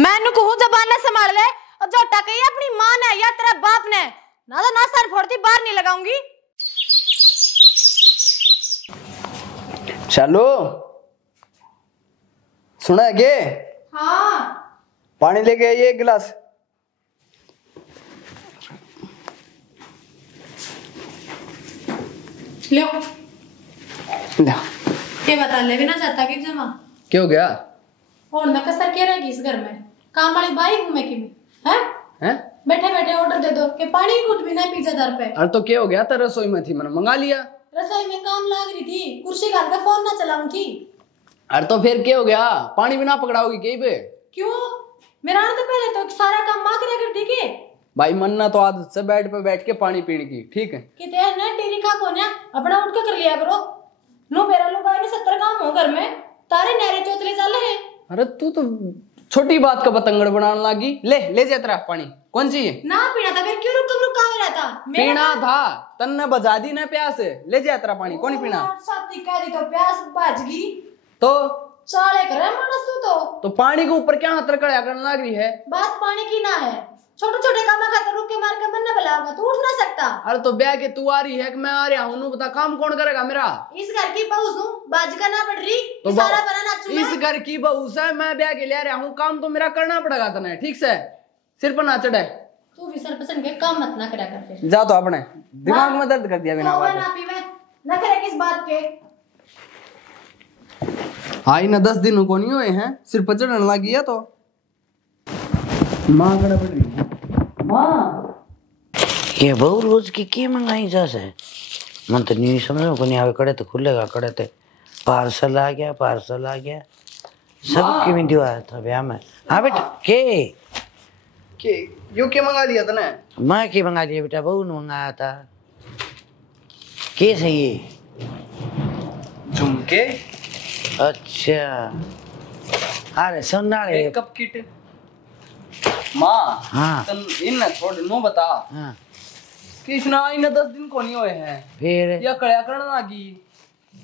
मैनू कहूं जबान ना संभाल ले और जो टकई अपनी मां ने या तेरा बाप ने ना तो ना सर फोड़ती बाहर नहीं लगाऊंगी। चलो सुना है के? हाँ पानी लेके आइए एक गिलास। लो ला। के बता ले बिना चाहता कि जमा क्या हो गया? और न कसर के रहेगी इस घर में? काम वाली बाई हूं मैं कि हैं बैठे बैठे ऑर्डर दे दो कि पानी की घुट भी ना पी जा दर पे। अरे तो क्या हो गया? तो रसोई में थी, मैंने मंगा लिया। रसोई में काम लाग रही थी, कुर्सी घाल के फोन ना चलाऊं थी। अरे तो फिर क्या हो गया? पानी भी ना पकड़ाओगी कहीं पे? क्यों? मेरा तो पहले तो सारा काम मां करे करती के भाई मन्ना तो आदत से बेड पे बैठ के पानी पीने की, ठीक है? कि तेरे ना टेरी खा को ना अपना उठ के कर लिया करो। नो मेरा लोग आए 70 काम हो घर में, तारे नहरे चौतले चल रहे। अरे तू तो छोटी बात का पतंगड़ बनाने लगी। ले जा तेरा पानी। कौन चाहिए? ना पीना था फिर क्यों रुका हुआ रहता? पीना था तन्ने बजा दी ना प्यास। ले जा तेरा पानी। कौन पीना? सब दिखा दी तो प्यास भाज गई तो चाले करे मानस तू तो पानी के ऊपर क्या हाथ रखड़ा करने लग रही है? बात पानी की ना है, छोटे छोटे काम खाते रुक के मार के मन न बुलाऊंगा, तू उठ ना सकता। अरे तो ब्याह के तू आ रही है कि मैं आ रहा हूँ? बता काम कौन करेगा मेरा? इस घर की बहू हूँ, बाज का ना पड़ रही तो सारा बना नाचू इस घर की बहू से मैं ब्याह के ले रहा हूँ, काम तो मेरा करना पड़ेगा तने, ठीक से? सिर पर ना चढ़े। तू भी सर पसंद के काम मत ना करा कर फिर। जा तो अपने दिमाग में दर्द कर दिया बिना बात ना पीवे ना करे किस बात के। आई ना 10 दिन को नहीं हुए हैं, सिर पर चढ़ने लगी है तो माँ कड़ा पड़ रही है। माँ ये बहु रोज की मंगाई जैसे मन तो नहीं समझ को नहीं आवे। कड़े तो खुलेगा, कड़े तो पार्सल आ गया सब की भी दिया था ब्याह में। हाँ बेटा के यो क्या मंगा लिया तने? मैं की मंगा लिया बेटा, बहू ने मंगाया था। के सही है? झुमके। अच्छा अरे सुनना रे एक कप किट। माँ हाँ तन इन छोड़ नो बता हाँ कृष्णा इन 10 दिन को नहीं हुए हैं फिर या कड़या करने लगी।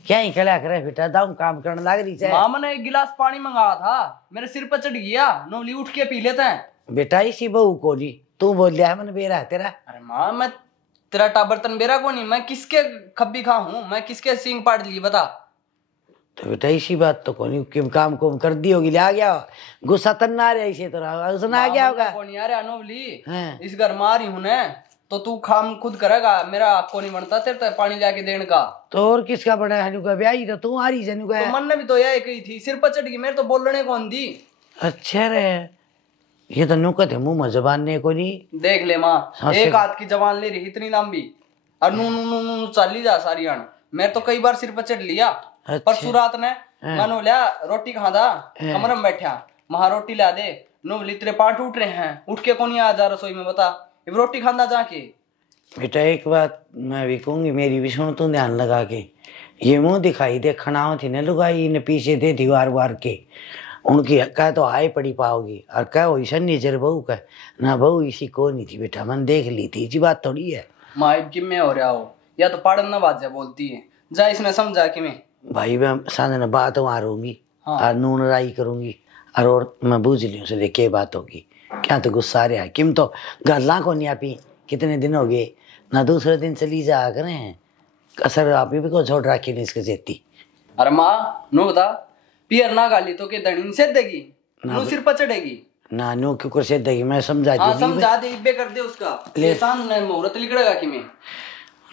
क्या ही कला करे बेटा, दाऊ काम करने लग रही है। माँ मैंने 1 गिलास पानी मंगाया था, मेरे सिर पर चढ़ गया, नोली उठ के पी लेते हैं। बेटा इसी बहू को जी तू बोल लिया है, मन बेरा है तेरा। अरे माँ मैं तेरा टाबर तन बेरा को नहीं, मैं किसके खब्बी खा हूँ, मैं किसके सींग पाट ली बता? तो बेटा इसी बात तो कोनी कि काम को कर दी होगी, ले आ गया गुस्सा तन्ना रहा इसे तो उसने आ गया होगा। कौन यार अनोबली इस घर में आ रही हूँ ने तो तू काम खुद करेगा, मेरा आपको नहीं बनता तेरे पानी लाके देने का। तो और किसका बड़ा है नुका ब्याही तो तू आ रही है नुका। तो मन ने भी तो यही कही थी, सिर पर चढ़ गई, मेरे तो बोलने कौन दी। अच्छा रे ये तो नुका थे मुंह में जबान ने को नहीं। देख ले माँ एक हाथ की जबान ले रही इतनी लंबी और नू नू नू नू चाली जा सारी आन। मैं तो कई बार सिर पर चढ़ लिया। परसों रात ने मनो लिया रोटी खादा कमरे में बैठा, वहां रोटी ला दे नो तेरे पांट उठ रहे हैं, उठ के कौन आ जा रसोई में बता, रोटी खांदा जाके। बेटा एक बात मैं भी कहूंगी, मेरी भी सुन तू ध्यान लगा के। ये मुंह दिखाई दे खनाव थी न लुगाई ने पीछे दे दीवार वार के, उनकी कह तो आय पड़ी पाओगी और कह वैसा निजर बहू का ना बहू इसी को नहीं थी बेटा, मन देख ली थी जी बात थोड़ी है। माइब कि मैं हो रहा हो या तो पढ़ न बाजा बोलती है, जा इसने समझा कि मैं भाई मैं सामने बात मारूंगी और नून राई करूंगी और मैं बूझ ली उसे देखे बात होगी। क्या तो गुस्सा आ रहा है किम तो गल्ला को नहीं आपी कितने दिन हो गए ना, दूसरे दिन चली जा करें कसर आप भी को छोड़ रखी नहीं इसके जेती। अरे माँ नो बता पियर ना गाली तो के दणीन से देगी नो सिर पर चढ़ेगी ना नो क्यों कर से देगी मैं समझा दी। समझा दे इब्बे कर दे उसका लेसान ने मुहूर्त लिखड़ेगा कि मैं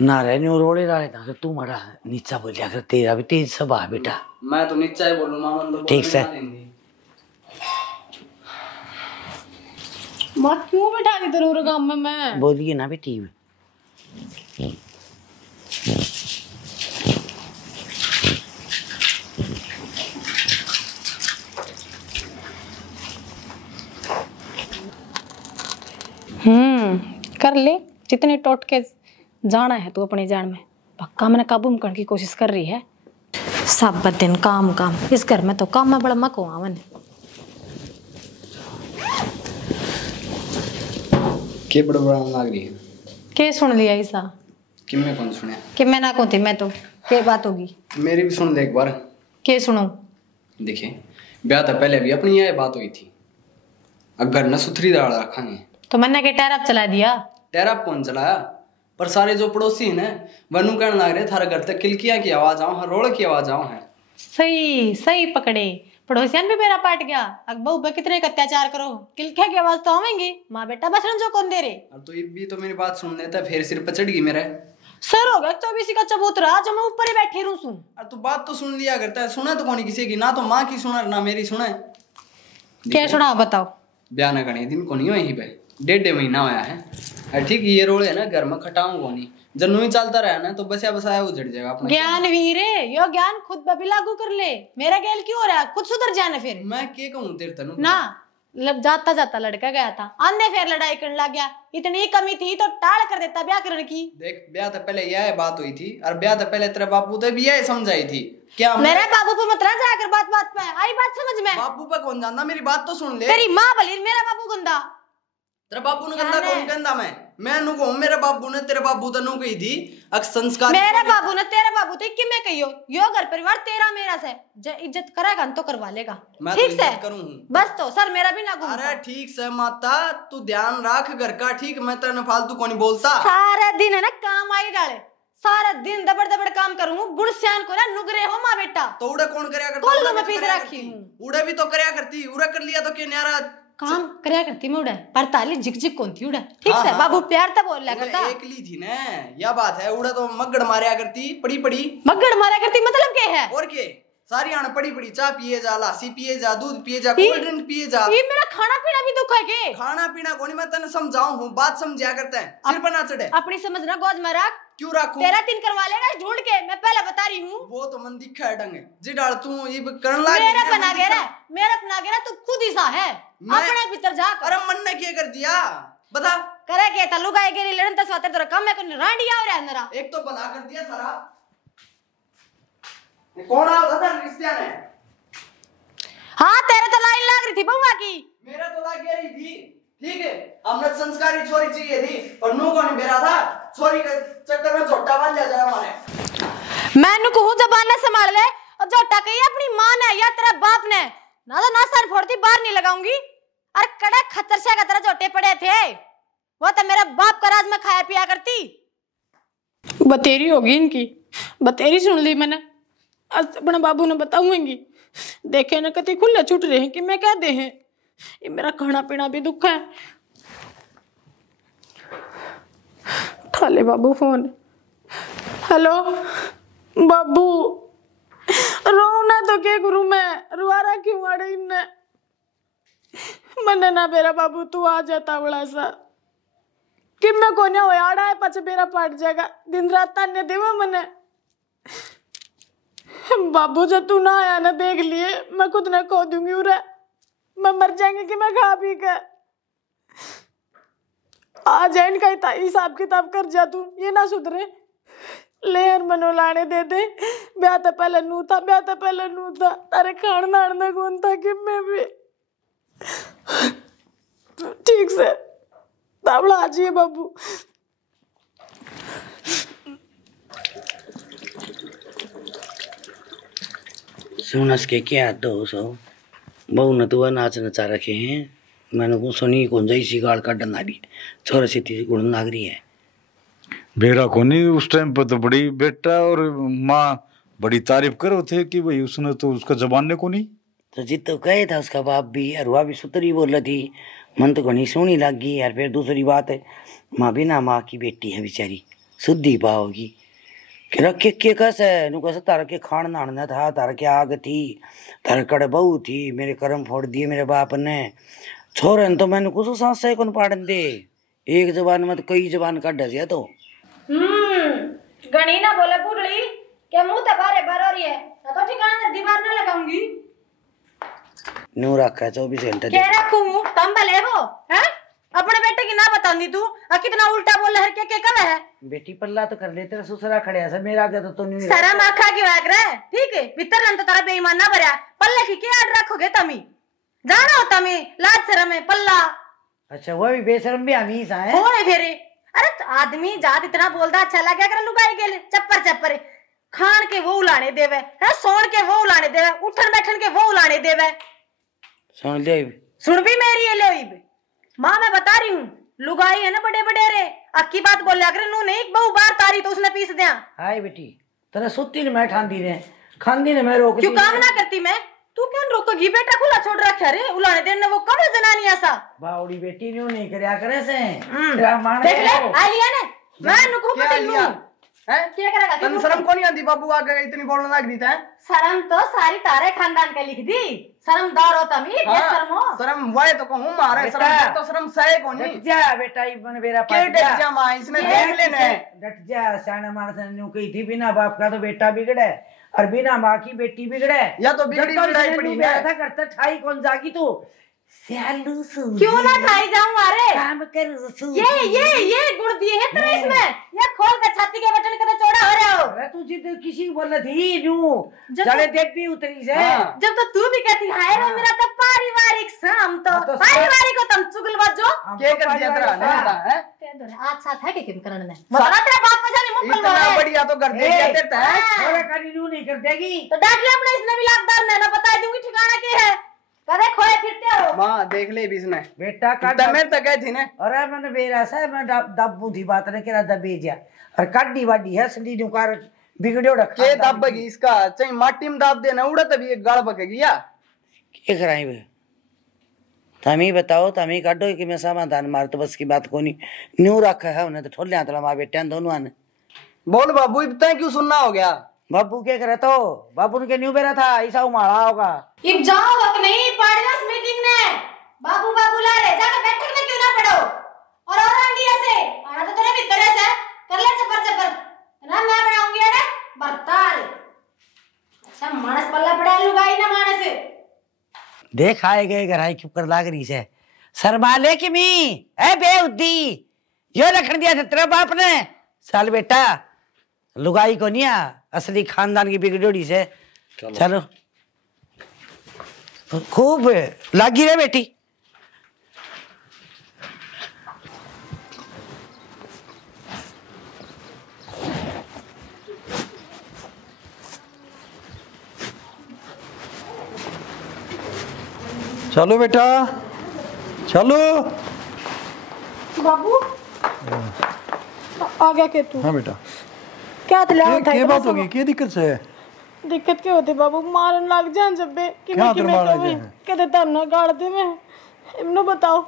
ना रहने और रोड़े रहे था तो तू मरा नीचा बोल जा कर, तेरा भी तेज सब आ बेटा। मैं तो नीचा ही बोलूं मां, ठीक से मां क्यों बैठा दी तेरे काम में? मैं बोलिए ना बेटी में कर ले जितने टोट के जाना है तू अपनी जान में, पक्का मैंने काबू में करने की कोशिश कर रही है। सब दिन काम काम, इस घर में तो काम में बड़ा मक हुआ मैंने। के बड़बड़ाने लग रही है? के सुन लिया ऐसा? कि मैं कौन सुने? कि मैं ना कौन थी, मैं तो के बात होगी? मेरी भी सुन ले एक बार। के सुनो? देखिए ब्याह तो पहले भी अपनी यह बात हुई थी, अगर न सुथरी दाल रखेंगे तो मैंने के टायर आप चला दिया। टेरा कौन चलाया? पर सारे जो पड़ोसी हैं वनु कहने लग रहे थारा घर तक किलकिया की आवाज आओ है, रोड़ की आवाज आओ है। सही सही पकड़े, पड़ोसियन भी मेरा पाट गया। अकबू पे कितने का अत्याचार करो, किलखे की आवाज तो आवेंगी, माँ बेटा बसरन जो कौन दे रे। अब तो ये भी तो मेरी बात सुन लेता, फिर सिर पर चढ़ गई मेरे सर हो गया 24 का चबूतरा, जो मैं ऊपर ही बैठी रहूं सुन। अरे तू बात तो सुन लिया करता है, सुना तो कौन किसी की, ना तो माँ की सुना ना मेरी सुने। क्या सुना बताओ? ब्याह न करने दिन को नहीं हो यहीं पे 1.5 महीना होया है। अरे ठीक ये रोल है ना घर में खटाऊं को नहीं, जब नहीं चलता रहा ना तो बस बसाया उजड़ जाएगा अपना ज्ञान वीरे, यो ज्ञान खुद पे भी लागू कर ले। मेरा गैल क्यों हो रहा है, खुद सुधर जाना। फिर मैं के कहूं तेरे तनु ना जाता जाता लड़का गया था, आने फिर लड़ाई करने लग गया। इतनी कमी थी तो टाल कर देता ब्याह करने की। देख ब्याह तो पहले यह बात हुई थी, और ब्याह तो पहले तेरे बापू तो भी यह समझाई थी क्या मेरे बाबू पे मत जाया कर बात बात पे, आई बात समझ में। बापू पे कौन जानता, मेरी बात तो सुन ले। तेरी माँ भली, मेरा बाबू गंदा। तेरे बापू ने गंदा कौन कहंदा मैं नु कहूं मेरे बापू ने, तेरे बापू तो नु कही थी अक संस्कार। मेरे बाबू ने तेरे बाबू थे कि मैं कहियो यो घर परिवार तेरा मेरा से इज्जत करेगा तो करवा लेगा, ठीक से बस। तो सर मेरा भी ना घूम। अरे ठीक से माता तू ध्यान रख घर का, ठीक। मैं तेरे फालतू को नहीं बोलता। सारा दिन है ना काम आई डाले, सारा दिन दबड़ दबड़ काम करूं, गुड़स्यान को ना नुगरे हो माँ बेटा। तो उड़े कौन करया करता? कोल में पीस रखी हूं, उड़े भी तो करया करती, उड़े कर लिया तो क्या न्यारा काम करया करती मैं। उड़े पड़ताली झिक झिक कौन थी उड़े, ठीक से बाबू प्यार तब बोल लिया करता। एकली थी ना या बात है, उड़े तो मगड़ मारया करती, पड़ी पड़ी मगड़ मारया करती मतलब क्या है? और के सारी आन पड़ी पड़ी चाय पिए जा, लासी पिए जा, दूध पिए जा, कोल्ड ड्रिंक पिए जा। ये मेरा खाना पीना भी दुख है के? खाना पीना कोनी मैं तने समझाऊं हूं, बात समझा करते हैं, सिर पर ना चढ़े। अपनी समझ ना गोद में रख। क्यों रखूं? तेरा दिन करवा लेगा ढूंढ के, मैं पहले बता रही हूँ। वो तो मन दिखा है डंगे जी डाल तू ये करन लाग मेरा बना गेरा, मेरा अपना गेरा तू खुद ही सा है, अपने भीतर जा। अरे मन ने क्या कर दिया बता? करे के तल्लू गाय गेरी लड़न तसवाते तो कम है, कोई रांडिया हो रहा है अंदर। एक तो भला कर दिया सारा। ये कौन आ था क्रिश्चियन है? हाँ तेरे तो लाइन लग रही थी बउआ की। मेरा तो लाग रही थी, ठीक है। हमने संस्कारी छोरी चाहिए थी, पर नो कौन मेरा था, छोरी के चक्कर में झोटा बांध लिया जाए हमारे। मैं नु कहूं जबान न संभाल ले, और झोटा कही अपनी मां ने या तेरे बाप ने, ना तो ना सर फोड़ती बाहर नहीं लगाऊंगी। अरे कड़े खच्चर से का तरह झोटे पड़े थे, वो तो मेरा बाप का राज में खाया पिया करती। बतेरी होगी इनकी, बतेरी सुन ली मैंने, आज अपने बाबू ने बताऊंगी। देखे ना कति खुले छूट रहे हैं कि मैं क्या दे हैं, ये मेरा खाना पीना भी दुख है। थाले बाबू फोन। हेलो बाबू, रोना तो के गुरु में रुआरा क्यों आड़े इनने मने ना मेरा बाबू तू आ जाता बड़ा सा कि मैं कोने हो आड़ा है पछ मेरा पाट जाएगा, दिन रात ताने देवा मने। बाबू जब तू ना आया ना देख लिए, मैं खुद ना खो दूंगी उरे, मैं मर जाएंगे कि मैं खा पी के। आ जाए इनका हिसाब किताब कर जा तू, ये ना सुधरे। लेहर मनो लाने दे दे, ब्याह तो पहले नू था, ब्याह तो पहले नू था, तारे खान नाड़ना कौन था कि मैं भी ठीक से तावड़ा आ जाइए बाबू। सुनस के क्या दो सो बहु न तो नाच नचा रखे हैं, मैंने को सुनी कौन जाई सी गाल का डनारी छोरा सी थी गुड़ नागरी है। बेरा को नहीं उस टाइम पर तो बड़ी बेटा और माँ बड़ी तारीफ करो थे कि भाई उसने तो उसका जबान ने को नहीं तो जित तो कहे था उसका बाप भी, और वह भी सुतरी बोल थी, मन तो घनी सोनी लग गई यार। फिर दूसरी बात है माँ भी ना माँ की बेटी है बेचारी, शुद्धि पाओगी कि रखे के कैसे नु कैसे तार के खान नाड़ना था, तार के आग थी, तार कड़ बहू थी, मेरे कर्म फोड़ दिए मेरे बाप ने। छोरन तो मैंने कुछ सांस से कौन पाड़न दे, एक जबान में तो कई जबान काट दिया। तो गणी ना बोले बुढ़ली के मुंह ते बारे बरोरी है, ना तो ठिकाने दीवार ना लगाऊंगी। नू रखा 24 घंटे क्या रखूं तुम भले हो हैं? अपने बेटे की ना बताऊंगी तू, कितना उल्टा बोल है के कब है? बेटी पल्ला तो कर ले, तेरा ससुरा खड़े है मेरा आगे तो नहीं सारा माखा की वाक रे, ठीक है भीतर रन तो तारा बेईमान ना भरया, पल्ले की क्या आड़ रखोगे तमी, जानो तमी लाज शर्म है पल्ला। अच्छा वो भी बेशरम भी हमी सा है हो रे फेरे। अरे तो आदमी जात इतना बोलदा अच्छा लगा कर लुगाई गेले चप्पर चप्पर खान के वो उलाने देवे है, सोन के वो उलाने देवे, उठन बैठन के वो उलाने देवे। सुन ले सुन भी मेरी है ले माँ मैं बता रही हूँ, लुगाई है ना बड़े बड़े रे, अक्की बात बोल लिया करे, नू नहीं बहु बार तारी तो उसने पीस दिया। हाय बेटी तेरा सुत्ती ने मैं ठांदी ने खांदी ने मैं रोक क्यों काम ना करती मैं? तू क्यों रोकोगी? बेटा खुला छोड़ रखा रे, उलाने देने वो कब जनानी ऐसा बावड़ी बेटी न्यू नहीं करया करे से देख ले आ लिया ने, मैं नुको क्या पति लिया? लूं हैं? क्या करेगा? तन शर्म को नहीं आती बाबू आगे इतनी बोलने लग दी है? शर्म तो सारी तारे खानदान के लिख दी, शर्मदार होता मी हाँ, शर्म हो। शर्म वाले तो कहूं मारे, शर्म तो शर्म सहे को नहीं। डट जा बेटा इबन मेरा के डट जा मां, इसने देख लेना है। डट जा शाना मानस ने न्यू कही थी बिना बाप का तो बेटा बिगड़े और बिना माँ की बेटी बिगड़े। या तो बिगड़ी बिगड़ाई पड़ी है। था करता ठाई कौन जागी तू स्यालू सू क्यों ना खाई जाऊं? अरे काम कर सू ये गुड़ दिए है तेरे इसमें, ये खोल के छाती के बटन करे चौड़ा हो रहा हो। अरे तू जिद किसी को बोल थी न्यू जब चले देख भी उतरी से जब तो तू भी कहती हाय रे मेरा तो पारिवारिक शाम तो तो पारिवारिक को तुम चुगल बजो के कर दिया तेरा नहीं होता है? कह दो रे आज साथ है के किम करने ने मतलब तेरा बाप मजा नहीं मुकल इतना है बढ़िया तो कर दे देता है। थोड़ा कानी न्यू नहीं कर देगी तो डांट ले अपने इसने भी लाभदार ने ना बता दूंगी ठिकाना के है, कदे खोए फिरते हो। मां देख ले भी इसने बेटा का दमे तक गई थी ने। अरे मैंने बेरा सा मैं दब्बू थी बात ने केरा दबे जा और काडी वाडी है सली नु कार बिगड़ो रखा के दबगी इसका चाहे माटी में दाब देना उड़त भी एक गाड़ बकेगी या के कराई बे तमी बताओ तमी काटो कि मैं समाधान मार तो बस की बात कोनी न्यू रखा है उन्हें तो ठोले हाथ लगा बेटे दोनों ने बोल बाबू इतना क्यों सुनना हो गया? बाबू क्या करे तो बाबू ने के न्यू बेरा था ऐसा उमाड़ा होगा इब जाओ वक्त नहीं पार्टियां मीटिंग ने बाबू बाबू ला रे जाके बैठक में क्यों ना पड़ो और आंडिया से आना तो तेरे भीतर से कर ले चपर चपर ना मैं बनाऊंगी अरे बर्ताल अच्छा मानस पल्ला पड़ा लुगाई ना मानस देख आए गए घर आई क्यों कर लाग रही से शर्माले की मी ए बेउद्दी यो रखन दिया था तेरे बाप ने साल बेटा लुगाई को नहीं असली खानदान की बिगड़ोड़ी से चलो खूब लागी रे बेटी चलो बेटा चलो। बाबू आ गया के तू? हाँ बेटा क्या तले क्या क्या बात होगी क्या दिक्कत से है? दिक्कत क्या होती बाबू मारन लग जान जब बे कि क्या मैं कि मैं मारा कहूं जाए? कहते तब ना गाड़ दे मैं इमनो बताओ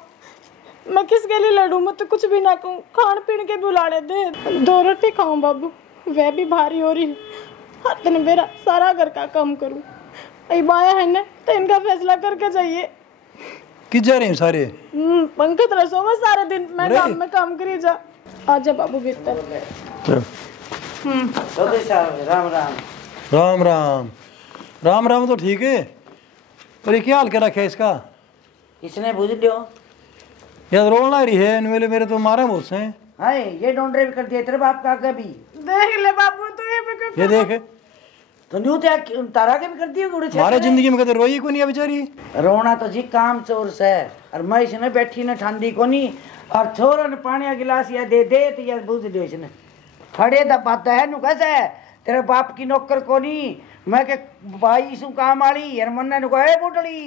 मैं किसके लिए लड़ूं? मैं तो कुछ भी ना कहूं, खान पीन के बुलाने दे, 2 रोटी खाऊं बाबू, वह भी भारी हो रही हाथ ने मेरा सारा घर का काम करूं। बाया है ना तो इनका फैसला करके चाहिए। किस जा रहे हैं सारे? पंकज रसो में सारे दिन मैं काम में काम करी जा। आजा बाबू भीतर। चलो। राम राम राम राम राम राम तो ठीक है पर ये क्या हाल क्या रखा है इसका? इसने बुझ लियो यार रोल ना रही है मेरे मेरे तो मारे मुझ से। हाय ये डोंडरे भी कर दिया तेरे बाप का आगे भी देख ले बाबू तू ये देख तो न्यू त्या तारा के भी कर दियो गुड़े हमारे जिंदगी में कदे रोई को नहीं है बेचारी। रोना तो जी काम चोर से और मैं इसने बैठी ने ठंडी को नहीं और छोरा ने पानी का गिलास या दे दे तो या बुझ लियो इसने खड़े दा बात है नु कैसे तेरे बाप की नौकर को नहीं मैं के भाई सु काम वाली यार मन्ने नु कहे बुटड़ी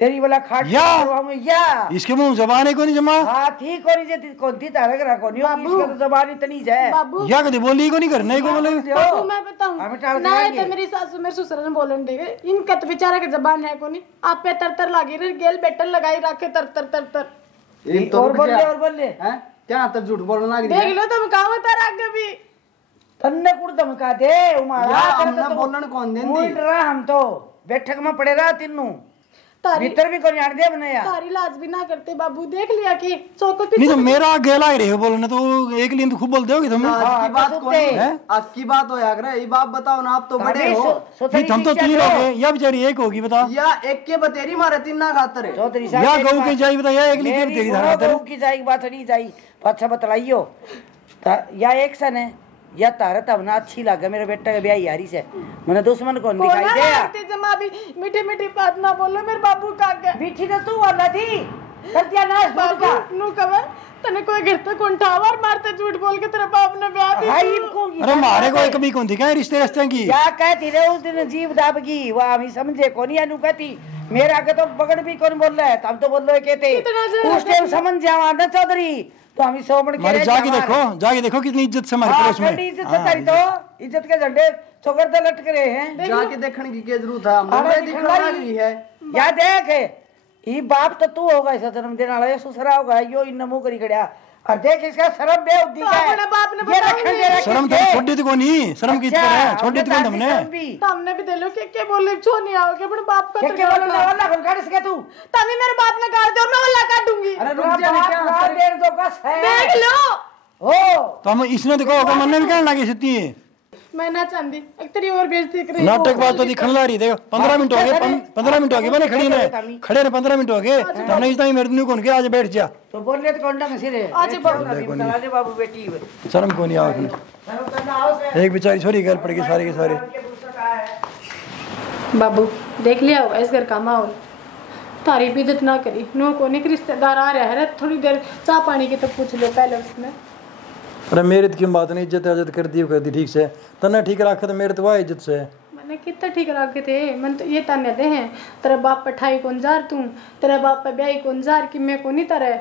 तेरी वाला खाट या इसके मुंह जबान को नहीं जमा। हां ठीक होनी जे कौन थी तारे करा को नहीं इसका तो जबान इतनी है बाबू या कदे बोली को नहीं करने को बोले। बाबू मैं बताऊं ना तो मेरी सासू मेरे ससुर ने बोलन देगे इनका तो बेचारा के जबान है को नहीं आप पे तर लागी रे गेल बेटल लगाई रखे तर और बोले हैं क्या तो झूठ बोलना लगी देख लो तुम काम तर आगे भी तन्ने कुड़ धमका दे उमाड़ा हमने बोलन कौन देंदी मूड रहा हम तो बैठक में पड़े रहा तीनों भीतर भी कोई आड़ दे बने यार तारी लाज भी ना करते बाबू देख लिया कि चौको नहीं तो मेरा गेला ही रहे बोलने तो एक लिए तो खूब बोल दोगे तुम। आज की बात कौन है? आज की बात हो यार ये बात बताओ ना आप तो बड़े हो। नहीं हम तो 3 हो गए या बेचारी 1 होगी बता या एक के बतेरी मारे 3 ना खातर है चौधरी या साहब गऊ की जाई बता या एक लिए तेरी धारा खातर गऊ की जाई बात नहीं जाई अच्छा बतलाइयो या एक सन है या तारा तब ना अच्छी लगे मेरे बेटा के ब्याह यारी से मैंने दुश्मन कौन दिखाई दे जमा भी मीठी मीठी बात ना बोलो मेरे बाबू का आगे मीठी तो तू वाला थी कर दिया ना बाबू नु कवे तने कोई घर तक उठावा और मारते झूठ बोल के तेरे बाप ने ब्याह दी भाई इनको अरे मारे को कमी कौन थी क्या रिश्ते की क्या कहती रे उस दिन जीव दाबगी वाह हम समझे कोनी अनु कहती मेरे आगे तो पकड़ भी कौन बोल रहा है, तब तो बोल रहे कहते उस टाइम समझ जावा ना चौधरी, तो हम सोमन के जाके देखो कितनी इज्जत से हमारे पड़ोस में। इज्जत से तारी तो इज्जत के झंडे छोकर दे लटक रहे हैं। जाके देखने की क्या जरूरत है, हमने दिखला रही है। या देख ये बाप तो तू होगा, इस जन्म देने वाला, ये ससुरा होगा, यो इन मुंह करी खड़ा। और देख इसका शर्म बेउद्दी का है, ये रखन दे रखा शर्म तो छोटी तो नहीं, शर्म किस पर है, छोटी तो हमने भी दे लो के बोले छो नहीं आओगे अपने बाप का के बोले वाला कौन काट सके तू, तभी मेरे बाप ने काट दो, मैं वाला काट दूंगी। अरे रुक जा, क्या देर दो का है, देख लो ओ तो हम इसने देखो होगा मन में क्या लगी सिद्धि है। मैं ना चांदी एक तेरी और बेइज्जती कर रही नाटक बात तो दिखने ला रही। देखो 15 मिनट हो गए, 15 मिनट हो गए मैंने खड़ी ने खड़े ने 15 मिनट हो गए, हमने इस टाइम मेरे कौन के आज बैठ जा तो बोल रहे तो कोंडा में सिरे आज बाबू बेटी शर्म को नहीं आओ। एक बेचारी छोरी घर पड़ गई सारे के सारे। बाबू देख लिया होगा इस घर का माहौल, तारीफ इज्जत ना करी नो को नहीं, रिश्तेदार आ रहा है थोड़ी देर चाय पानी की तो पूछ लो पहले उसमें। अरे मेरे की बात नहीं, इज्जत कर दी ठीक से, तन्ने ठीक रखे तो मेरे तो वाह इज्जत से। मैंने कितना ठीक रखे थे, मन तो ये ताने दे हैं तेरा बाप पठाई कौन जार तू, तेरा बाप पे ब्याही कौन जार कि मैं को नहीं तरह,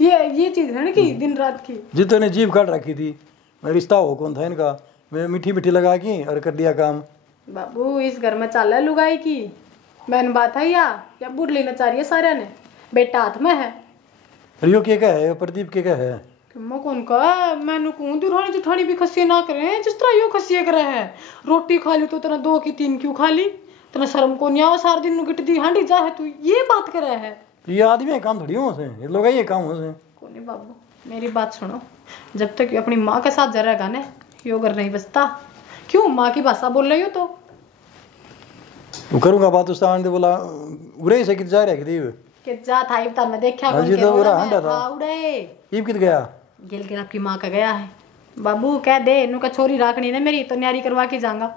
ये चीज है ना कि दिन रात की जितने जीभ काट रखी थी, रिश्ता हो कौन था इनका, मैं मीठी मीठी लगा की और कर दिया काम। बाबू इस घर में चाल है लुगाई की, मैंने बात है या बुढ़ली नचारी है सारे ने, बेटा हाथ में है। रियो के क्या है, प्रदीप के क्या है, मैं कौन का मैंने कहूँ दुरानी जुठानी भी खसिया ना करे जिस तरह यो खसिया करे है, रोटी खा ली तो तेरा 2 की 3 क्यों खा ली, तेरा शर्म को नहीं आओ, सारा दिन गिट दी हांडी जा है तू, ये बात करे है। ये आदमी काम थोड़ी हो से, ये लोग ये काम हो से। कोनी बाबू मेरी बात सुनो, जब तक अपनी माँ के साथ जरेगा ना यो घर नहीं बचता। क्यों माँ की भाषा बोल रही हो तो करूंगा बात उस आने बोला उरे से कित जा रहा कि जा था इफ्तार में देखा कौन के बोला हंडा था उड़े ये कित गया गिल गिल आपकी माँ का गया है। बाबू कह दे इनू का छोरी राखनी ना मेरी तो न्यारी करवा के जाऊंगा,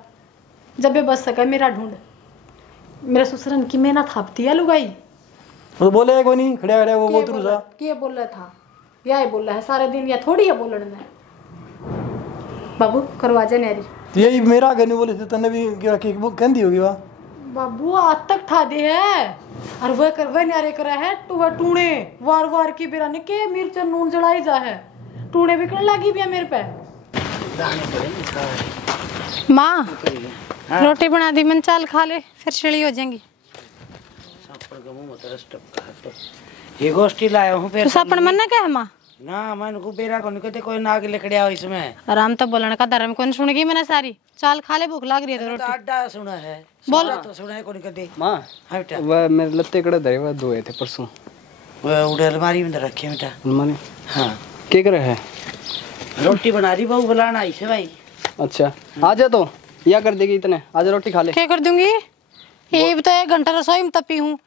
जब भी बच सके मेरा ढूंढ, मेरे ससुरन की मेहनत थापती है लुगाई। वो बोले को नहीं खड़े खड़े वो बहुत रुसा के बोल रहा था या ये बोल रहा है सारे दिन या थोड़ी है बोलने में। बाबू करवा जा न्यारी तो यही मेरा आगे नहीं बोले थे तन्ने भी क्या कि वो कहंदी होगी वाह बाबू आज तक ठा दे है और वह कर वह न्यारे करा है तो वह टूणे वार वार की बिराने के मिर्च नून जलाई जा है, टूणे बिकने लगी भी है मेरे पे। माँ रोटी बना दी मन चाल खा ले फिर छिड़ी हो जाएंगी। ये गोष्ठी लाया हूँ फिर सपन मन ना क्या माँ ना मन को बेरा को निकलते कोई नाग लकड़िया हो इसमें आराम तो बोलने का धर्म कौन सुनेगी मैंने सारी चाल खा ले भूख लग रही है तो रोटी अड्डा सुना है बोल तो सुना है कौन कहते माँ हाँ बेटा वह मेरे लत्ते कड़े धरे हुए धोए थे परसों, वो उड़े अलमारी में रखे बेटा माने हाँ क्या करे है रोटी बना रही बहू बुलाना इसे भाई। अच्छा आ जा तो या कर देगी इतने, आज रोटी खा ले। क्या कर दूंगी ये भी तो 1 घंटा रसोई में तपी हूँ,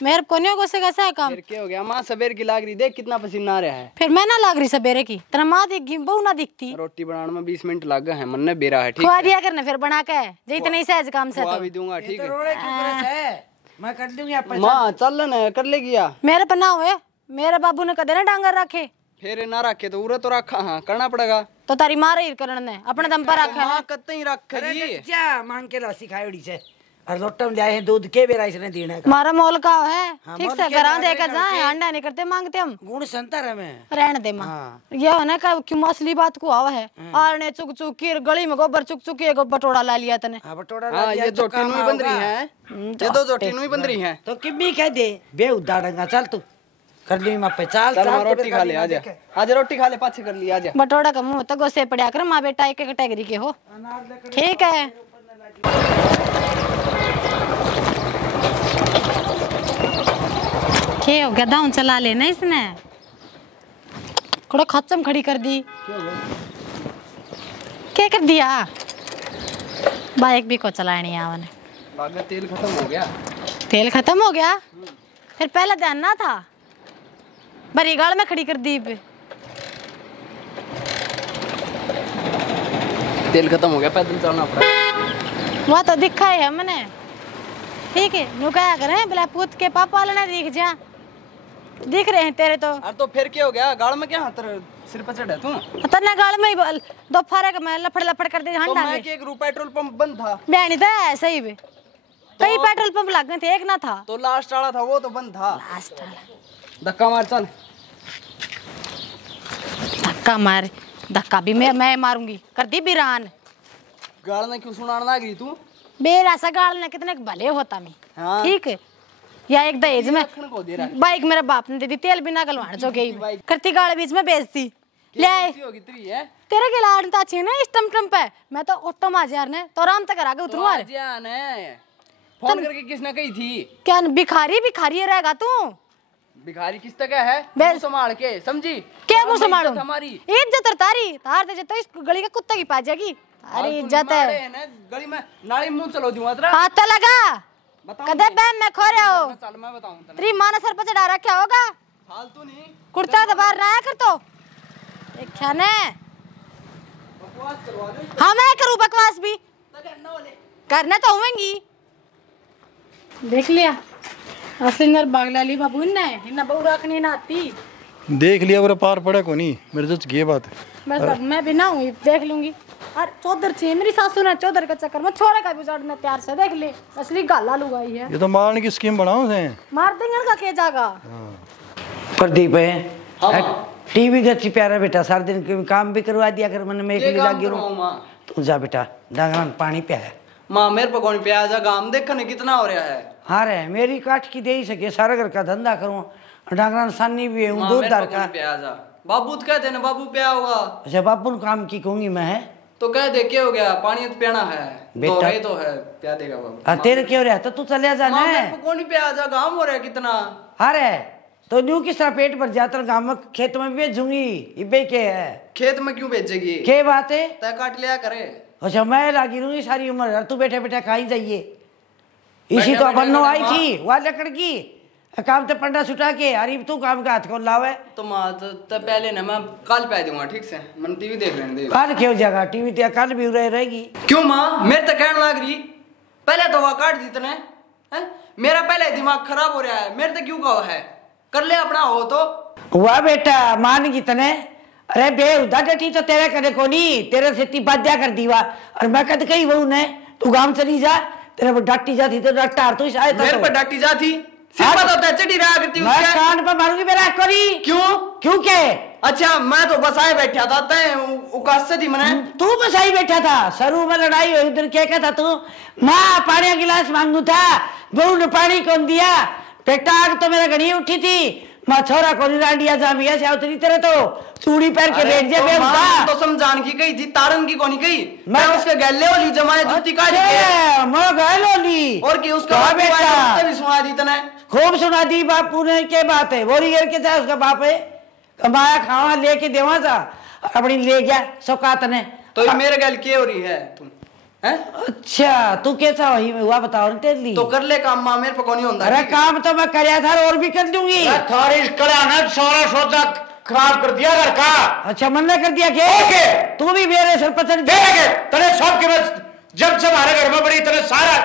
मेरे को नहीं से कैसा है काम। फिर क्या हो गया माँ सवेर की लाग रही, देख कितना पसीना आ रहा है। फिर मैं ना लाग रही सवेरे की तेरा माँ दिखगी बहू ना दिखती। रोटी बनाने में 20 मिनट लग गए हैं, मन ने बेरा है ठीक खुआ है। दिया करने फिर बना के जे इतने ही सहज काम से खुआ तो भी दूंगा ठीक है। रोड़े क्यों करे से मैं कर दूंगी आप माँ चल ना कर लेगी या मेरे पर ना हुए, मेरे बाबू ने कदे ना डांगर रखे फिर ना रखे तो उरे तो रखा, हाँ करना पड़ेगा तो तारी माँ रही करने ने अपने दम पर रखा है। माँ कत्ते ही रखेगी क्या मांग के लस्सी खाई से और लोटम ले आए दूध के बेरा इसने देना का मारा मोल का है हाँ, ठीक मोल से के करा लगा देकर के जाए अंडा नहीं करते मांगते हम गुण संतर है मैं रहने दे माँ हाँ। ये है ना का क्यों असली बात को आवा है और ने चुक चुक की गली में गोबर चुक चुक के बटोड़ा ला लिया तने। हाँ बटोड़ा हाँ ये दो टीनू ही बन रही है, ये दो टीनू ही बन रही है तो किम्मी कह दे बे उदाड़ेगा चल तू कर ली मां पे चल चल माँ रोटी खा ले, आजा आजा रोटी खा ले पाछे कर ली आजा। बटोड़ा का मुंह तो गोसे पड़ा कर माँ बेटा एक कैटेगरी के हो ठीक है। क्या हो गया दाऊं चला लेना इसने थोड़ा खच्चम खड़ी कर दी क्या कर दिया बाइक भी को चलानी आवन बागा तेल खत्म हो गया, तेल खत्म हो गया फिर पहले ध्यान ना था बरी गाड़ में खड़ी कर दी पे तेल खत्म हो गया पैदल चलना पड़ा। वो तो दिखा है हमने ठीक है नु क्या करें बोला पूत के पापा वाले ने दिख जा दिख रहे हैं तेरे तो। अरे तो फिर क्या हो गया गाड़ में क्या हाथ सिर पर चढ़ा तू तन्ने गाड़ में ही दो फारे का मैं लफड़ लफड़ कर दे तो हंडा मैं कि एक पेट्रोल पंप बंद था बयानी तो ऐसे ही बे कई पेट्रोल पंप लग गए थे, एक ना था। तो लास्ट वाला था, वो तो बंद था। लास्ट वाला धक्का मार चल। धक्का मार, धक्का भी मैं मारूंगी। कर दी बिरान। गाल ने क्यों सुनाना लगी तू? बेरा सा गाल ने कितने भले होता मैं। हाँ। ठीक है, या एक दहेज में को दे रहा है। बाइक मेरे बाप ने दे दी, तेल बिना गलवान जो गई करती गाड़ी बीच में बेचती ले आए। होगी तेरी है तेरे के लाड़ ता छे ना स्टम टम्प है, मैं तो ऑटो माजार ने तो आराम तक करा के उतरू यार। जान है, फोन करके किसने कही थी? क्या भिखारी भिखारी रहेगा तू? भिखारी किस तरह है? मुंह संभाल के, समझी? क्या मुंह संभालूं? हमारी इज्जत तारी तार दे तो इस गली के कुत्ते की पा जाएगी। अरे इज्जत है गली में नाली मुंह चलो दूंगा तेरा। हाथ तो लगा कदे बैम में खो रहे हो। चल मैं बताऊं तेरे। तेरी मां ने सर पर चढ़ा रखा होगा, फालतू नहीं कुर्ता तो बाहर ना आया कर। तो एक ख्याने बकवास करवा दे। हाँ मैं करूँ बकवास भी, करना तो होंगी। देख लिया असली नर बागला ली बाबू ने इन्ना बहु रखनी ना आती। देख लिया मेरा पार पड़ा को नहीं मेरे तो ये बात है। बस मैं भी ना हुई देख लूंगी। और चौधर छे मेरी सासू ने चौधर का चक्कर में छोरे का भी उजाड़ना तैयार से। देख ले असली गाला लुगाई है। ये तो मारने की स्कीम बनाओ से मार देंगे का के जागा। प्रदीप है टीवी का प्यारा बेटा, सारा दिन के काम भी करवा दिया कर। मैंने मैं एक जागी रहूं। तू जा बेटा डांगरान पानी पे है। माँ मेरे को कौन प्याज है? गाम देखने कितना हो रहा है। हाँ रे मेरी काट की दे ही सके, सारा घर का धंधा करूँ, डांगरान सानी भी है दूध दार का। प्याज बाबू तो कहते ना बाबू प्या होगा। अच्छा बाबू काम की कहूंगी मैं है तो कह दे क्या हो गया? पानी तो पियाना है बेटा तो है प्या देगा बाबू। तेरे क्यों रहा तो तू चले जा ना। मेरे को कौन प्याज है? गाम हो रहा है कितना। अरे तो न्यू किस तरह पेट भर जाता गांव में, खेत में भेजूंगी इबे के है। खेत में क्यों भेजेगी? के बात है? तय काट लिया करे। अच्छा मैं लागी रहूंगी सारी उम्र, तू बैठे बैठे खाई जाइए। इसी तो बननो आई थी वहां लकड़ की काम तो पंडा छुटा के। अरे तू काम का हाथ को लावे तो माँ तो पहले ना मैं कल पे दूंगा, ठीक से? मन टीवी देख लेने दे। कल क्यों जगह टीवी ते कल भी रहेगी। क्यों माँ? मेरे तो कहने लग रही पहले तो वह काट दी तने। मेरा पहले दिमाग खराब हो रहा है, मेरे तो क्यों कहो है? कर ले अपना हो तो। वाह बेटा मान की तने। अरे बेहुदा डटी तो तेरे करे को नहीं, तेरे से इतनी बाध्या कर दी वा। और मैं कद कही वो ने तू गांव चली जा, तेरे पर डांटी जाती तो डांटा तू शायद मेरे पर डांटी जाती सिर्फ तो चढ़ी रहा करती मैं कान पर मारूंगी मेरा कोरी। क्यों के? अच्छा मैं तो बसाए बैठा था, तय उकास दी मने। तू बसाई बैठा था, सरू में लड़ाई हुई उधर क्या कहता तू? माँ पानी का गिलास मांगू था, बहू ने पानी कौन दिया? बेटा आग तो मेरा घड़ी उठी थी, माँ छोरा को डांडिया जामिया से उतरी तेरे तो चूड़ी पैर के बैठ जा। बेवफा तो समझान की कही थी, तारन की कोनी कही। मैं उसके गले वाली जमाए जूती काट के मैं गले वाली और की उसका बेटा भी सुना दी तने। खूब सुना दी बापू ने। क्या बात है? बोरी गिर के था उसका बाप है, कमाया खावा लेके देवा था अपनी ले गया सौकात ने। तो मेरे गल के हो रही है तुम हैं? अच्छा तू कैसा वही हुआ बताओ तेरी। तो कर ले काम माँ, मेरे पे कौन होता। अरे काम तो मैं करया था और भी कर दूंगी। थारी कड़ा ने सारा सौदा खराब कर दिया घर का। अच्छा मन्ना कर दिया के? तू भी मेरे सर पर चढ़ के तने सब के जब से हमारे घर में बड़ी तने सारा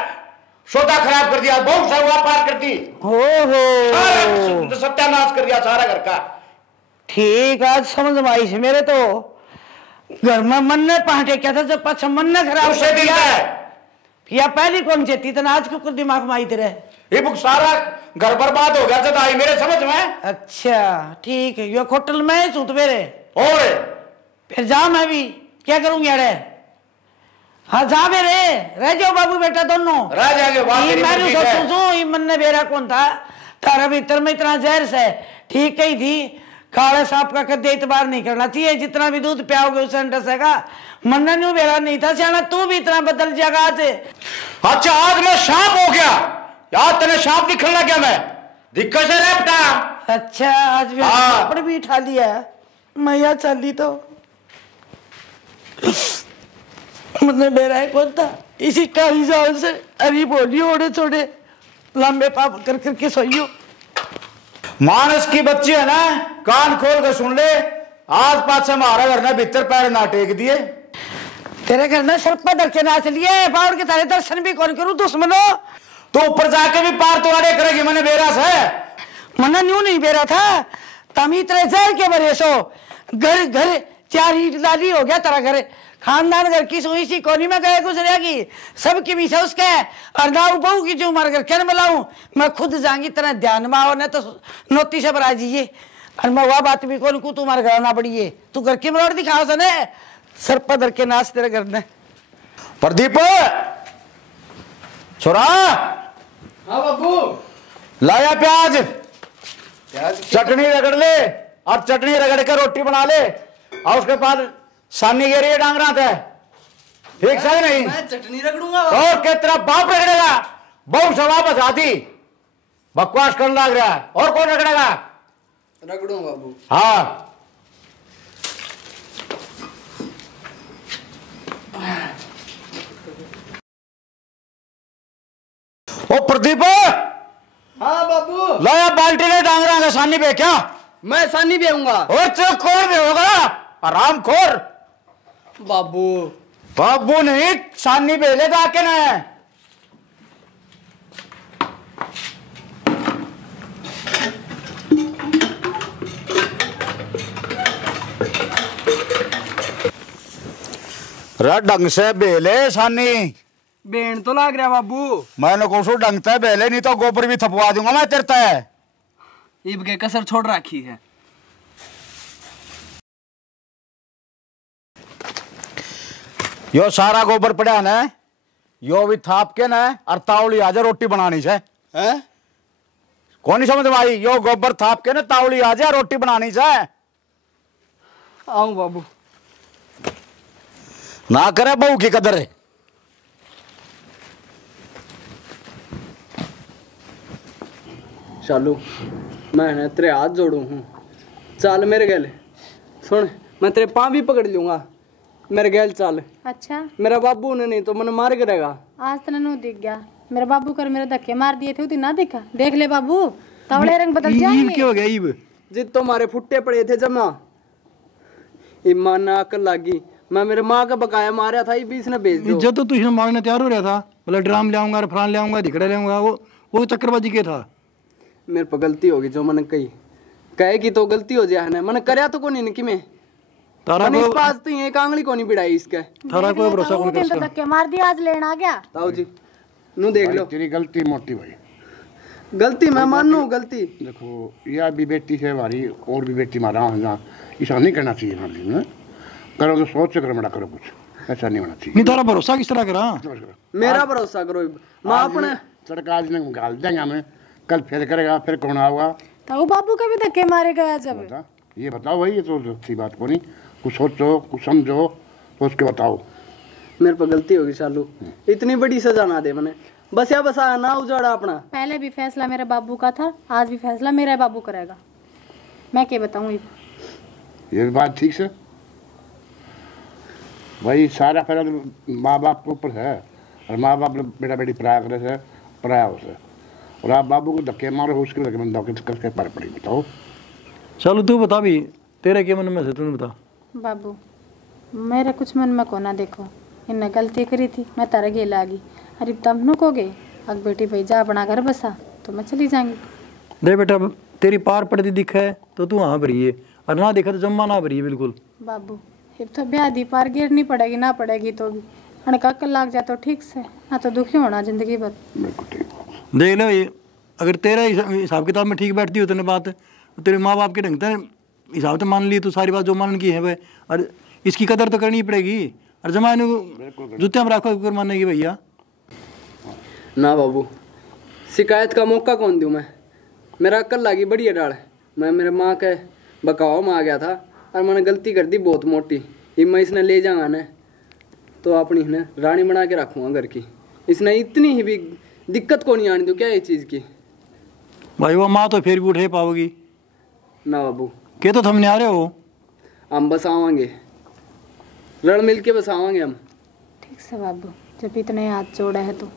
सौदा खराब कर दिया, बहुत सा हुआ पार कर दी। हो सत्यानाश कर दिया सारा घर का। ठीक आज समझ में आई से मेरे तो घर में मन ने पहाटे क्या था जब पाछा मन ने खराब कर दिया या पहली कौन चेती तना आज को दिमाग में आई तेरे। ये बुक सारा घर बर्बाद हो गया था आई मेरे समझ में। अच्छा ठीक है, यो होटल में सूत मेरे और फिर जा मैं भी क्या करूंगी अरे। हाँ जा मेरे रह जाओ बाबू बेटा दोनों रह जाएंगे। मैं सोचू मन ने बेरा कौन था तारा भीतर में इतना जहर से ठीक ही थी। काले सांप का कदे इतबार नहीं करना चाहिए, जितना भी दूध पियाओगे उसे डसेगा। मन्ना न्यू बेरा नहीं था सियाना, तू भी इतना बदल जाएगा आज। अच्छा आज मैं सांप हो गया यार, तेने सांप दिखने लग गया मैं दिक्कत से बेटा। अच्छा आज भी पापड़ भी उठा लिया मैया चली तो मतलब बेरा है कौन था इसी काली जाल से अरे बोली ओढ़े छोड़े लंबे पाप कर करके सोइयो। मानस की बच्ची है ना, कान खोल कर सुन ले। आज पास से हमारा घर ने भीतर पैर ना टेक दिए, तेरे घर में सर पर धर के नाच लिए बाउर के तारे दर्शन भी कौन करूं दुश्मनों। तो ऊपर जाके भी पार तुम्हारे करेगी मैंने बेरा से मना न्यू नहीं बेरा था तमी तेरे जहर के बरे सो घर घर 4 ईंट डाली हो गया तेरा घर खानदान घर की सुई सी कोनी में गए गुजरेगी, सबकी मीसा उसके है। और ना बहू की जो मर कर क्या मिलाऊं, मैं खुद जाऊंगी तेरा ध्यान में आओ, न तो नोती से बरा जीजिए। और मैं वह बात भी कौन को तुम्हारे घर आना पड़ी है, तू घर की मरोड़ दिखाओ सने सर पदर के नाच तेरे घर में। प्रदीप छोरा। हाँ बाबू। लाया प्याज चटनी रगड़ ले, और चटनी रगड़ के रोटी बना ले, और उसके बाद सानी गिरी डांगरा थे, ठीक सही नहीं? मैं चटनी रगड़ूंगा और के तेरा बाप रगड़ेगा, बहु सवा बचा दी, बकवास करने लग रहा है। और कौन रगड़ेगा? रगड़ूंगा बाबू। हाँ ओ प्रदीप। हाँ बाबू। लाया बाल्टी ले डांगरा का सानी पे क्या? मैं सानी भी आऊंगा। और तो कौन भी होगा? आराम खोर। बाबू। बाबू नहीं, सानी पे ले जाके ना। ढंग से बेले सानी। बेन तो लाग रहा बाबू। मैंने कोसो ढंग से बेले, नहीं तो गोबर भी थपवा दूंगा मैं तेरे तय। ईब के कसर छोड़ रखी है। यो सारा गोबर पड़ा ना, यो भी थाप के ना, और तावली आजा रोटी बनानी से। हैं? कौन नहीं समझ में आई? यो गोबर थाप के ना, तावली आजा रोटी बनानी से। आऊं बाबू। ना करे बहू की कदर है। चालू मैं तेरे हाथ जोड़ू हूँ, चल मेरे गैल। सुन, मैं तेरे पाँव भी पकड़ लूंगा, मेरे गैल चल। अच्छा मेरा बाबू ने नहीं तो मैंने मार करेगा। आज तो ननू दिख गया, मेरे बाबू कर मेरे धक्के मार दिए थे उतनी ना देखा। देख ले बाबू, तवड़े रंग बदल जाएंगे। क्या हो गया ईब? जिद तो मारे फुट्टे पड़े थे जमा, ईमान ना अकल लागी। मैं मेरे माँ का बकाया मारा था, ये बीस ने भेज दो। जब तो तू इसमें मांगने तैयार हो रहा था, बोला ड्राम ले आऊंगा, फलान ले आऊंगा, धिकड़ा ले आऊंगा, वो चक्करबाजी के था। मेरे पर गलती होगी जो मैंने कही, कहे की तो गलती हो जाए। मैंने करया तो कोनी कि मैं तारा मैंने को इस पास तो एक आंगली को नहीं बिड़ाई इसके। तारा कोई भरोसा कौन दिन तो धक्के मार दिया, आज लेना आ गया। ताऊ जी नू देख लो। तेरी गलती मोटी भाई, गलती मैं मानू गलती। देखो यह भी बेटी है हमारी, और भी बेटी मारा होना, ऐसा नहीं करना चाहिए ना। करो तो सोच कर बड़ा करो, कुछ ऐसा नहीं होना चाहिए। नहीं तारा भरोसा किस तरह करा? मेरा भरोसा करो, मैं अपने सड़का आज ने गाल देंगे हमें, कल फिर करेगा, फिर कौन आऊगा? तो बाबू का भी धक्के मारे गया जब। बता, ये बताओ भाई, ये तो अच्छी बात को नहीं, कुछ सोचो कुछ समझो तो उसके बताओ। मेरे पर गलती होगी चालू, इतनी बड़ी सजा ना दे मैंने, बस या बस ना उजाड़ा अपना। पहले भी फैसला मेरे बाबू का था, आज भी फैसला मेरा बाबू करेगा। मैं क्या बताऊं? ये बात ठीक से भाई, सारा फैसला माँ बाप के ऊपर है, और माँ बाप बेटा बेटी पराया करे से पराया हो से, और आप बाबू को धक्के मारो, उसके लगे बंदा किसके पर पड़ी बताओ। चलो तू बता भी, तेरे के मन में से तूने बता। बाबू मेरे कुछ मन में को ना देखो, इन्हें गलती करी थी, मैं तारा गेल आ गई। अरे तब नु कहोगे अग बेटी भाई जा अपना घर बसा, तो मैं चली जाऊंगी। दे बेटा, तेरी पार पड़ती दिखा है तो तू हाँ भरी है, और ना देखा तो जम्मा ना भरी है बिल्कुल। बाबू अब तो ब्याह दी पार गिरनी पड़ेगी, ना पड़ेगी तो भी अणका कल लाग जाए तो ठीक से, ना तो दुखी होना जिंदगी भर। देख लो, ये अगर तेरा हिसाब किताब में ठीक बैठती हो तेने बात, तो तेरे माँ बाप के ढंग से हिसाब से मान ली तो सारी बात जो मान की है भाई, और इसकी कदर तो करनी पड़ेगी। और जमाने को जुत्ते में रखो मानने की भैया। ना बाबू, शिकायत का मौका कौन दूं मैं? मेरा अक्ल लागी बढ़िया डाल, मैं मेरे माँ के बकाव में आ गया था, और मैंने गलती कर दी बहुत मोटी। ये मैं इसने ले जाऊंगा ना तो अपनी ने रानी बना के रखूँगा घर की, इसने इतनी ही भी दिक्कत को नहीं आने दूँ क्या ये चीज़ की। भाई वो माँ तो फिर भी उठे पाओगी ना बाबू, के तो थमने आ रहे हो। हम बसावांगे, रण मिल के बसावांगे हम। ठीक से बाबू, जब इतने हाथ जोड़ा है तो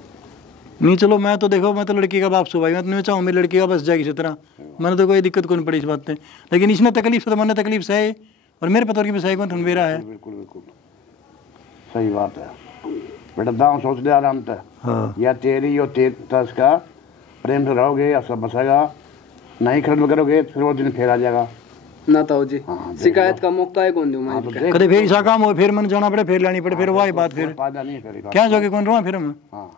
नहीं चलो, मैं तो देखो मैं तो लड़की का बाप सो भाई, मैं तो नहीं चाहूँ मेरी लड़की का बस जाएगी इसी तरह, मैंने तो कोई दिक्कत को नहीं पड़ी इस बात पे। लेकिन इसमें तकलीफ से तो मैंने तकलीफ से है, और मेरे पतौर की भी सही कौन मेरा है। बिल्कुल बिल्कुल सही बात है बेटा, दाम सोच ले आराम से। हाँ या तेरी यो तेज का प्रेम से रहोगे या सब बसेगा, नहीं खरीद करोगे फिर वो दिन फिर आ जाएगा। ना ताऊ जी शिकायत का मौका है कौन दूं मैं कदे फिर ऐसा काम हो फिर मन जाना पड़े फिर लानी पड़े फिर वही बात फिर फायदा नहीं करेगा क्या जाके कौन रहा फिर हम हाँ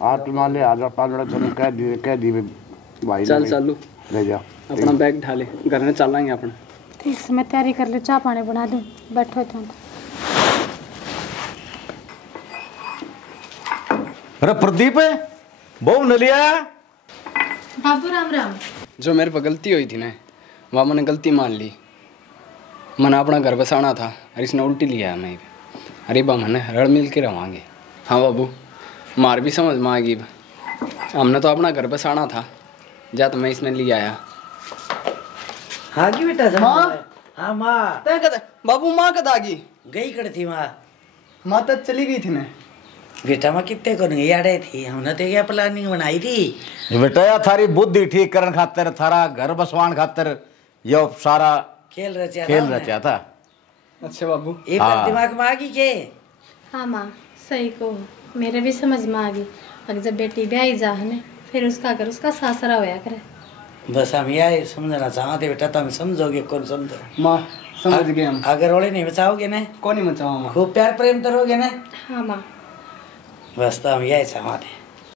आप मान ले 1000-1500 चलो कह दी भाई चल चालू ले जा अपना बैग ढाले घर में चलाएंगे अपन ठीक से मैं तैयारी कर ले, चाय पानी बना दूं, बैठो तुम। अरे प्रदीप बहु न लिया बाबू राम राम। जो मेरे पर गलती हुई थी ना वहाँ मैंने गलती मान ली। मैंने अपना घर बसाना था और इसने उल्टी लिया मैं। अरे बा मैंने रल मिल के रवांगे। हाँ बाबू मार भी समझ में आ गई। हमने तो अपना घर बसाना था, जा तो मैं इसने लिया आया। हाँ की बेटा माँ? हाँ माँ बाबू माँ कद आ गई? गई कर थी माँ। माँ तो चली गई थी ना। बेटा माँ कितने को नहीं याद थी, हमने तो क्या प्लानिंग बनाई थी बेटा यार थारी बुद्धि ठीक करन खातिर थारा घर बसवान खातिर यो सारा खेल रचा था। अच्छा बाबू ये बात दिमाग में आ गई के? हाँ माँ सही को मेरे भी समझ में आ गई। अगर जब बेटी ब्याही जा है फिर उसका घर उसका सासरा होया करे। बस हम यही समझना चाहते बेटा, तुम समझोगे कौन समझो। माँ समझ गए हम। अगर ओले नहीं बचाओगे ना, कौन नहीं बचाओ माँ? खूब प्यार प्रेम करोगे ना, हाँ माँ बस तो हम यही चाहते।